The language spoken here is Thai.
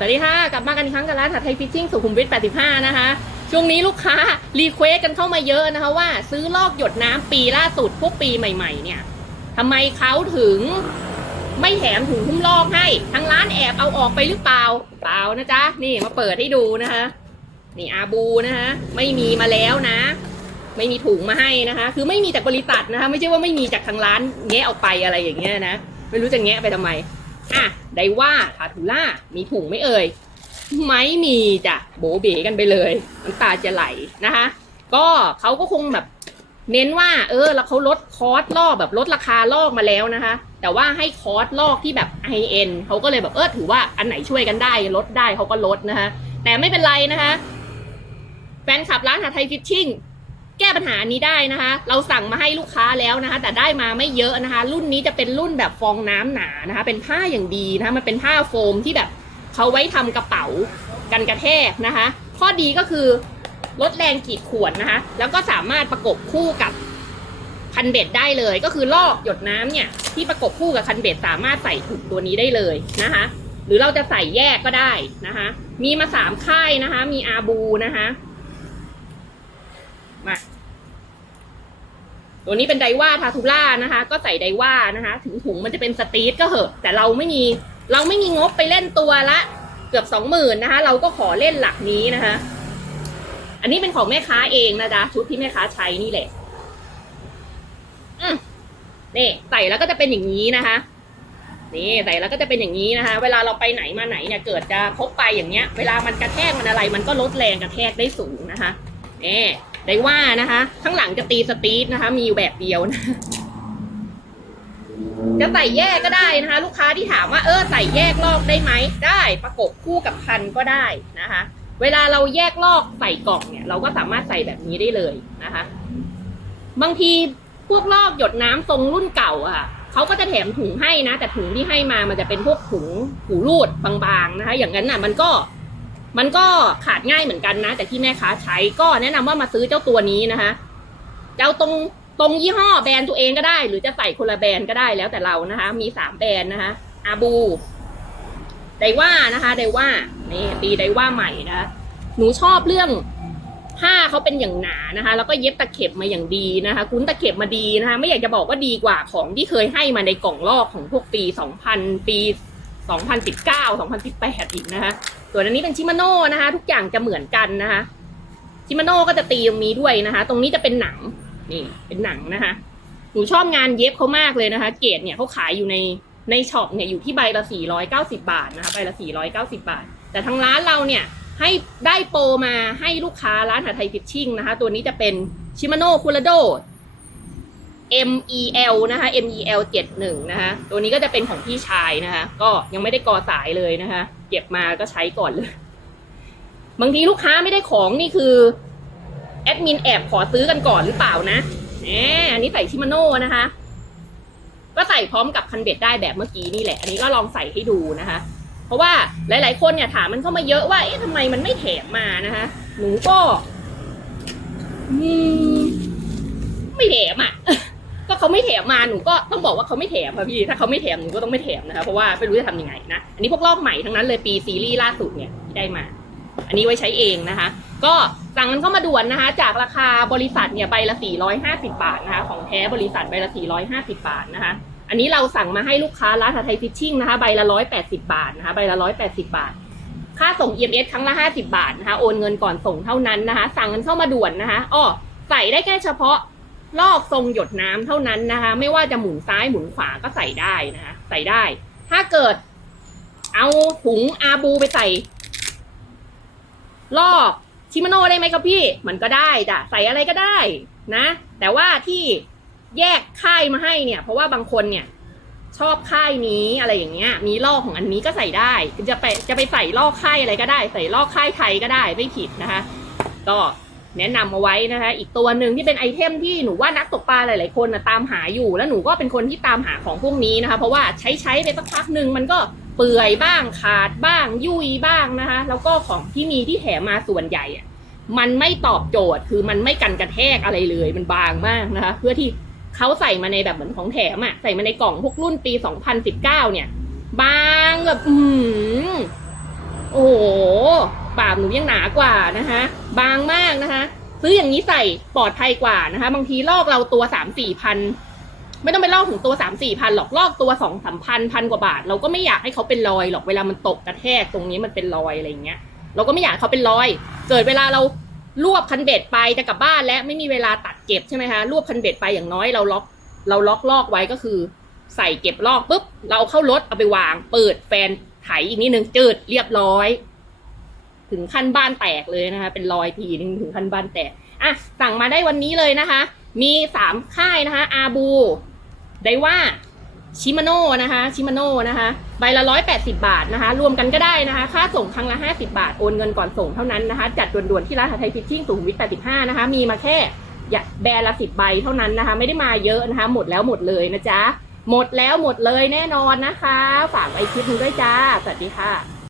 สวัสดีค่ะ กลับมากันอีกครั้งกับร้านถัดไทยฟิชชิ่งสุขุมวิท 85 นะคะ ช่วงนี้ลูกค้ารีเควสกันเข้ามาเยอะนะคะว่า ซื้อลอกหยดน้ำปีล่าสุดพวกปีใหม่ๆ เนี่ยทำไมเขาถึงไม่แถมถุงหุ้มลอกให้ ทางร้านแอบเอาออกไปหรือเปล่า เปล่านะจ๊ะ นี่มาเปิดให้ดูนะคะ นี่อาบูนะคะ ไม่มีมาแล้วนะ ไม่มีถุงมาให้นะคะ คือไม่มีจากบริษัทนะคะ ไม่ใช่ว่าไม่มีจากทางร้านแงะออกไปอะไรอย่างเงี้ยนะ ไม่รู้จะแงะไปทำไม อะ ไดว่าทาทูล่ามีถุงไม่เอ่ยไม่มีจ้ะโบเบกันไปเลยน้ำตาจะไหลนะคะ ก็เขาก็คงแบบเน้นว่า เออ แล้วเขาลดคอร์สลอกแบบลดราคาลอกมาแล้วนะคะ แต่ว่าให้คอร์สลอกที่แบบไฮเอ็นเขาก็เลยแบบเออถือว่าอันไหนช่วยกันได้ลดได้เขาก็ลดนะคะ แต่ไม่เป็นไรนะคะ แฟนคลับร้านหาไทยฟิชชิ่ง แก้ปัญหานี้ได้นะคะ เราสั่งมาให้ลูกค้าแล้วนะคะ แต่ได้มาไม่เยอะนะคะ รุ่นนี้จะเป็นรุ่นแบบฟองน้ำหนานะคะ เป็นผ้าอย่างดีนะคะมันเป็นผ้าโฟมที่แบบเขาไว้ทำกระเป๋ากันกระแทกนะคะ ข้อดีก็คือลดแรงขีดข่วนนะคะ แล้วก็สามารถประกบคู่กับคันเบ็ดได้เลย ก็คือลอกหยดน้ำเนี่ย ที่ประกบคู่กับคันเบ็ดสามารถใส่ถุงตัวนี้ได้เลยนะคะ หรือเราจะใส่แยกก็ได้นะคะ มีมาสามค่ายนะคะ มีอาบูนะคะมา ตัวนี้เป็นไดว่าทาทูล่านะคะ ก็ใส่ไดว่านะคะ ถึงถุงมันจะเป็นสตีทก็เหอะ แต่เราไม่มีเราไม่มีงบไปเล่นตัวละเกือบสองหมื่นนะคะ เราก็ขอเล่นหลักนี้นะคะ อันนี้เป็นของแม่ค้าเองนะจ๊ะชุดที่แม่ค้าใช้นี่แหละอืมนี่ใส่แล้วก็จะเป็นอย่างนี้นะคะนี่ใส่แล้วก็จะเป็นอย่างนี้นะคะ เวลาเราไปไหนมาไหนเนี่ยเกิดจะพกไปอย่างเงี้ย เวลามันกระแทกมันอะไร มันก็ลดแรงกระแทกได้สูงนะคะนี่ได้ว่านะคะ ข้างหลังจะตีสตีทนะคะ มีอยู่แบบเดียวนะจะใส่แยกก็ได้นะคะ ลูกค้าที่ถามว่าเออใส่แยกลอกได้ไหมได้ประกบคู่กับพันก็ได้นะคะ เวลาเราแยกลอกใส่กล่องเนี่ย เราก็สามารถใส่แบบนี้ได้เลยนะคะ บางทีพวกลอกหยดน้ำทรงรุ่นเก่าอะค่ะเขาก็จะแถมถุงให้นะ แต่ถุงที่ให้มามันจะเป็นพวกถุงหูรูดบางๆนะคะ อย่างนั้นน่ะ มันก็ มันก็ขาดง่ายเหมือนกันนะ แต่ที่แม่ค้าใช้ก็แนะนำว่ามาซื้อเจ้าตัวนี้นะคะเจ้าตรงตรงยี่ห้อแบรนด์ตัวเองก็ได้ หรือจะใส่คนละแบรนด์ก็ได้แล้วแต่เรานะคะ มีสามแบรนด์นะคะอาบูไดว่านะคะไดว่านี่ปีไดว่าใหม่นะคะหนูชอบเรื่องผ้าเขาเป็นอย่างหนานะคะ แล้วก็เย็บตะเข็บมาอย่างดีนะคะ คุ้นตะเข็บมาดีนะคะ ไม่อยากจะบอกว่าดีกว่าของที่เคยให้มาในกล่องลอกของพวกปี 2000 ปี 2019 2018 อีกนะคะส่วนอันนี้เป็นชิมาโน่นะคะ ทุกอย่างจะเหมือนกันนะคะชิมาโน่ก็จะตีตรงนี้ด้วยนะคะ ตรงนี้จะเป็นหนังนี่เป็นหนังนะคะหนูชอบงานเย็บเขามากเลยนะคะ เกรดเนี่ยเขาขายอยู่ในในช็อปเนี่ยอยู่ที่ใบละ 490 บาทนะคะใบละ 490 บาท แต่ทางร้านเราเนี่ยให้ได้โปรมาให้ลูกค้าร้านหาไทยฟิชชิ่งนะคะ ตัวนี้จะเป็นชิมาโน่คูลาโด MEL นะคะ MEL 71นะคะ ตัวนี้ก็จะเป็นของพี่ชายนะคะ ก็ยังไม่ได้กอสายเลยนะคะ เก็บมาก็ใช้ก่อนเลย บางทีลูกค้าไม่ได้ของนี่คือแอดมินแอบขอซื้อกันก่อนหรือเปล่านะแหมอันนี้ใส่ชิมาโน่นะคะ ก็ใส่พร้อมกับคันเบ็ดได้แบบเมื่อกี้นี่แหละ อันนี้ก็ลองใส่ให้ดูนะคะ เพราะว่าหลาย ๆ คนเนี่ยถามมันเข้ามาเยอะว่า เอ๊ะทำไมมันไม่แถมมานะคะ หนูก็ อืม ไม่แถมอะ ก็เขาไม่แถมมาหนูก็ต้องบอกว่าเขาไม่แถมค่ะพี่ถ้าเขาไม่แถมหนูก็ต้องไม่แถมนะคะเพราะว่าไม่รู้จะทำยังไงนะอันนี้พวกลอกใหม่ทั้งนั้นเลยปีซีรีส์ล่าสุดเนี่ยที่ได้มา อันนี้ไว้ใช้เองนะคะ ก็สั่งกันเข้ามาด่วนนะคะ จากราคาบริษัทเนี่ยใบละ 450 บาทนะคะของแท้บริษัทใบละ 450 บาทนะคะ อันนี้เราสั่งมาให้ลูกค้าร้านไทยฟิชชิ่งนะคะใบละ 180 บาทนะคะใบละ 180 บาทค่าส่ง EMS ครั้งละ 50 บาทนะคะ โอนเงินก่อนส่งเท่านั้นนะคะ สั่งกันเข้ามาด่วนนะคะ อ้อ ใส่ได้แค่เฉพาะ ลอกทรงหยดน้ำเท่านั้นนะคะ ไม่ว่าจะหมุนซ้ายหมุนขวาก็ใส่ได้นะคะ ใส่ได้ ถ้าเกิด เอาถุงอาบูไปใส่ ลอกชิมาโนได้ไหมครับพี่ มันก็ได้จ้ะใส่อะไรก็ได้นะ แต่ว่าที่แยกค่ายมาให้เนี่ย เพราะว่าบางคนเนี่ย ชอบค่ายนี้อะไรอย่างเงี้ย มีลอกของอันนี้ก็ใส่ได้ จะไปจะไปใส่ลอกค่ายอะไรก็ได้ ใส่ลอกค่ายไทยก็ได้ไม่ผิดนะคะ ก็ แนะนำเอาไว้นะคะ อีกตัวหนึ่งที่เป็นไอเทมที่หนูว่านักตกปลาหลาย ๆ คนนะตามหาอยู่ แล้วหนูก็เป็นคนที่ตามหาของพวกนี้นะคะ เพราะว่าใช้ใช้ไปสักพักหนึ่งมันก็เปื่อยบ้างขาดบ้าง ยุ่ยบ้างนะคะ แล้วก็ของที่มีที่แถมมาส่วนใหญ่อะมันไม่ตอบโจทย์คือมันไม่กันกระแทกอะไรเลยมันบางมากนะคะ เพื่อที่เขาใส่มาในแบบเหมือนของแถมอะใส่มาในกล่องพวกรุ่นปี 2019 เนี่ย บางแบบอือหือโอ้ ปากหนูยังหนากว่านะคะ บางมากนะคะ ซื้ออย่างนี้ใส่ปลอดภัยกว่านะคะ บางทีลอกเราตัวสามสี่พันไม่ต้องไปลอกถึงตัวสามสี่พันหรอกลอกตัวสองสามพันพันกว่าบาท เราก็ไม่อยากให้เขาเป็นรอยหรอกเวลามันตกกระแทกตรงนี้มันเป็นรอยอะไรอย่างเงี้ย เราก็ไม่อยากเขาเป็นรอย เกิดเวลาเรารวบคันเบ็ดไปจะกลับบ้านแล้วไม่มีเวลาตัดเก็บใช่ไหมคะรวบคันเบ็ดไปอย่างน้อยเราล็อกเราล็อกลอกไว้ก็คือ ใส่เก็บลอกปุ๊บเราเอาเข้ารถเอาไปวาง เปิดแฟนไถอีกนิดนึงจืดเรียบร้อย ถึงขั้นบ้านแตกเลยนะคะ เป็นรอยทีนึงถึงขั้นบ้านแตกอะสั่งมาได้วันนี้เลยนะคะ มีสามค่ายนะคะอาบูไดว่าชิมาโน่นะคะชิมาโน่นะคะใบละร้อยแปดสิบาทนะคะ รวมกันก็ได้นะคะ ค่าส่งครั้งละห้าสิบาท โอนเงินก่อนส่งเท่านั้นนะคะ จัดด่วนๆที่ร้านไทยฟิชชิ่งสุขุมวิทแปดสิบห้านะคะ มีมาแค่แบร์ละสิบใบเท่านั้นนะคะ ไม่ได้มาเยอะนะคะ หมดแล้วหมดเลยนะจ๊ะหมดแล้วหมดเลยแน่นอนนะคะ ฝากไว้คลิปหนึงด้วยจ้า สวัสดีค่ะ